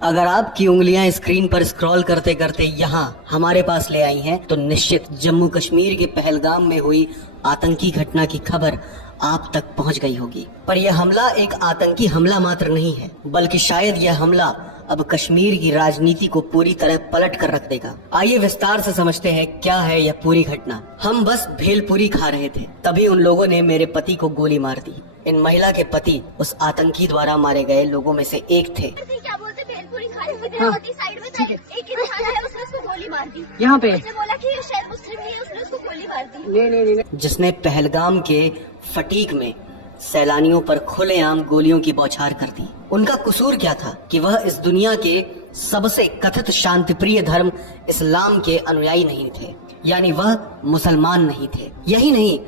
अगर आपकी उंगलियां स्क्रीन पर स्क्रॉल करते करते यहाँ हमारे पास ले आई हैं, तो निश्चित जम्मू कश्मीर के पहलगाम में हुई आतंकी घटना की खबर आप तक पहुंच गई होगी। पर यह हमला एक आतंकी हमला मात्र नहीं है, बल्कि शायद यह हमला अब कश्मीर की राजनीति को पूरी तरह पलट कर रख देगा। आइए विस्तार से समझते हैं क्या है यह पूरी घटना। हम बस भेलपुरी खा रहे थे, तभी उन लोगों ने मेरे पति को गोली मार दी। इन महिला के पति उस आतंकी द्वारा मारे गए लोगों में से एक थे। क्या बोलते भेलपुरी खा रहे थे, साइड में एक इंसान है, उसने उसको गोली मार दी। यहाँ पे उसने बोला कि ये शायद मुस्लिम नहीं है, उसने उसको गोली मार दी। नहीं। जिसने पहलगाम के फटीक में सैलानियों पर खुलेआम गोलियों की बौछार कर दी। उनका कसूर क्या था कि वह इस दुनिया के सबसे कथित शांतिप्रिय धर्म इस्लाम के अनुयायी नहीं थे, यानी वह मुसलमान नहीं थे। यही नहीं,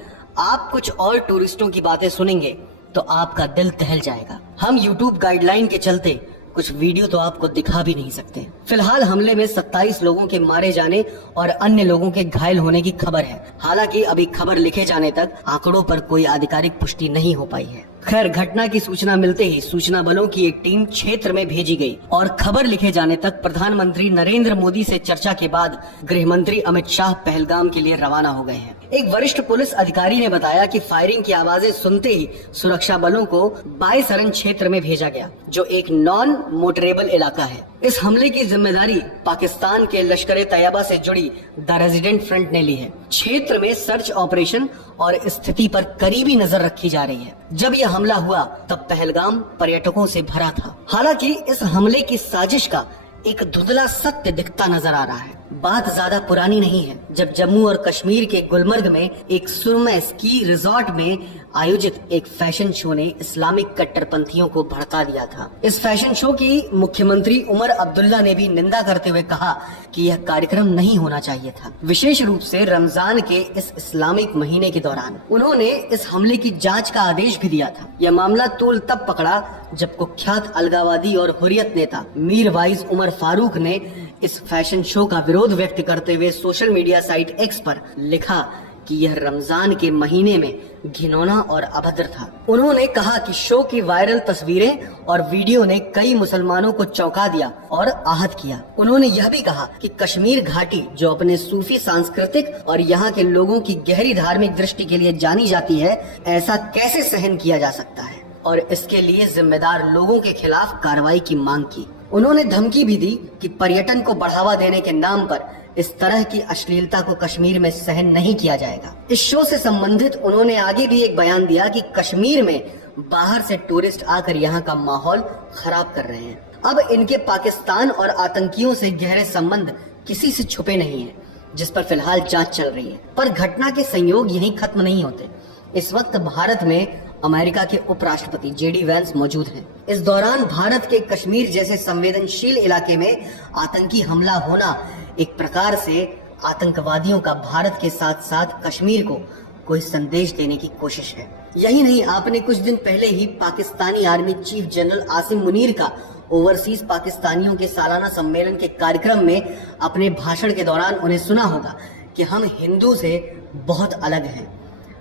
आप कुछ और टूरिस्टों की बातें सुनेंगे तो आपका दिल दहल जाएगा। हम YouTube गाइडलाइन के चलते कुछ वीडियो तो आपको दिखा भी नहीं सकते। फिलहाल हमले में 27 लोगों के मारे जाने और अन्य लोगों के घायल होने की खबर है। हालांकि अभी खबर लिखे जाने तक आंकड़ों पर कोई आधिकारिक पुष्टि नहीं हो पाई है। खैर, घटना की सूचना मिलते ही सूचना बलों की एक टीम क्षेत्र में भेजी गई और खबर लिखे जाने तक प्रधानमंत्री नरेंद्र मोदी से चर्चा के बाद गृह मंत्री अमित शाह पहलगाम के लिए रवाना हो गए हैं। एक वरिष्ठ पुलिस अधिकारी ने बताया कि फायरिंग की आवाजें सुनते ही सुरक्षा बलों को बायसरन क्षेत्र में भेजा गया, जो एक नॉन मोटरेबल इलाका है। इस हमले की जिम्मेदारी पाकिस्तान के लश्कर तैयबा से जुड़ी द रेजिडेंट फ्रंट ने ली है। क्षेत्र में सर्च ऑपरेशन और स्थिति पर करीबी नजर रखी जा रही है। जब यह हमला हुआ तब पहलगाम पर्यटकों से भरा था। हालांकि इस हमले की साजिश का एक धुंधला सत्य दिखता नजर आ रहा है। बात ज्यादा पुरानी नहीं है जब जम्मू और कश्मीर के गुलमर्ग में एक सुरम्य स्की रिजॉर्ट में आयोजित एक फैशन शो ने इस्लामिक कट्टरपंथियों को भड़का दिया था। इस फैशन शो की मुख्यमंत्री उमर अब्दुल्ला ने भी निंदा करते हुए कहा कि यह कार्यक्रम नहीं होना चाहिए था, विशेष रूप से रमजान के इस इस्लामिक महीने के दौरान। उन्होंने इस हमले की जांच का आदेश भी दिया था। यह मामला तूल तब पकड़ा जब कुख्यात अलगावादी और हुर्रियत नेता मीरवाइज उमर फारूक ने इस फैशन शो का विरोध व्यक्त करते हुए सोशल मीडिया साइट एक्स पर लिखा कि यह रमजान के महीने में घिनौना और अभद्र था। उन्होंने कहा कि शो की वायरल तस्वीरें और वीडियो ने कई मुसलमानों को चौंका दिया और आहत किया। उन्होंने यह भी कहा कि कश्मीर घाटी, जो अपने सूफी सांस्कृतिक और यहाँ के लोगों की गहरी धार्मिक दृष्टि के लिए जानी जाती है, ऐसा कैसे सहन किया जा सकता है, और इसके लिए जिम्मेदार लोगों के खिलाफ कार्रवाई की मांग की। उन्होंने धमकी भी दी कि पर्यटन को बढ़ावा देने के नाम पर इस तरह की अश्लीलता को कश्मीर में सहन नहीं किया जाएगा। इस शो से संबंधित उन्होंने आगे भी एक बयान दिया कि कश्मीर में बाहर से टूरिस्ट आकर यहाँ का माहौल खराब कर रहे हैं। अब इनके पाकिस्तान और आतंकियों से गहरे संबंध किसी से छुपे नहीं है, जिस पर फिलहाल जांच चल रही है। पर घटना के संयोग यहीं खत्म नहीं होते। इस वक्त भारत में अमेरिका के उपराष्ट्रपति जेडी वैंस मौजूद हैं। इस दौरान भारत के कश्मीर जैसे संवेदनशील इलाके में आतंकी हमला होना एक प्रकार से आतंकवादियों का भारत के साथ साथ कश्मीर को कोई संदेश देने की कोशिश है। यही नहीं, आपने कुछ दिन पहले ही Pakistani army chief general Asim Munir का ओवरसीज पाकिस्तानियों के सालाना सम्मेलन के कार्यक्रम में अपने भाषण के दौरान उन्हें सुना होगा कि हम हिंदू से बहुत अलग हैं।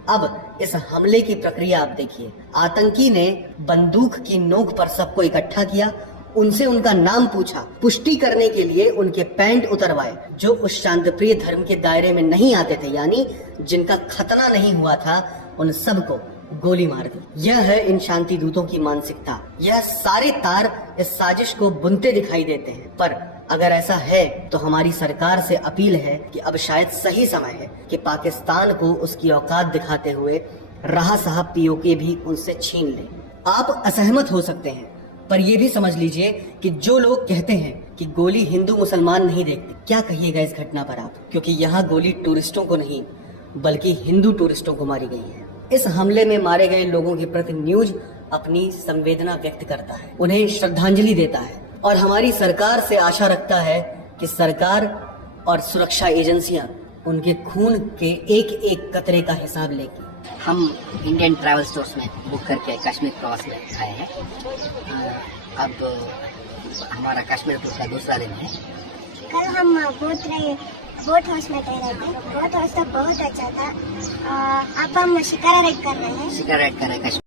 अब इस हमले की प्रक्रिया आप देखिए। आतंकी ने बंदूक की नोक पर सबको इकट्ठा किया, उनसे उनका नाम पूछा, पुष्टि करने के लिए उनके पैंट उतरवाए जो उस शांतिप्रिय धर्म के दायरे में नहीं आते थे, यानी जिनका खतना नहीं हुआ था, उन सबको गोली मार दी। यह है इन शांति दूतों की मानसिकता। यह सारे तार इस साजिश को बुनते दिखाई देते हैं। पर अगर ऐसा है तो हमारी सरकार से अपील है कि अब शायद सही समय है कि पाकिस्तान को उसकी औकात दिखाते हुए रहा साहब पीओके भी उनसे छीन ले। आप असहमत हो सकते हैं, पर यह भी समझ लीजिए कि जो लोग कहते हैं कि गोली हिंदू मुसलमान नहीं देखते, क्या कहिएगा इस घटना पर आप? क्योंकि यहाँ गोली टूरिस्टों को नहीं बल्कि हिंदू टूरिस्टों को मारी गई है। इस हमले में मारे गए लोगों के प्रति न्यूज अपनी संवेदना व्यक्त करता है, उन्हें श्रद्धांजलि देता है और हमारी सरकार से आशा रखता है कि सरकार और सुरक्षा एजेंसियां उनके खून के एक एक कतरे का हिसाब लेगी। हम इंडियन ट्रैवल स्टोर्स में बुक करके कश्मीर प्रवास में आए हैं। अब हमारा कश्मीर टूर का दूसरा दिन है। कल हम बोट हाउस में ठहरे थे। बोट हाउस तो बहुत अच्छा था। अब हम शिकारा राइड कर रहे हैं। शिकारा राइड कर रहे हैं।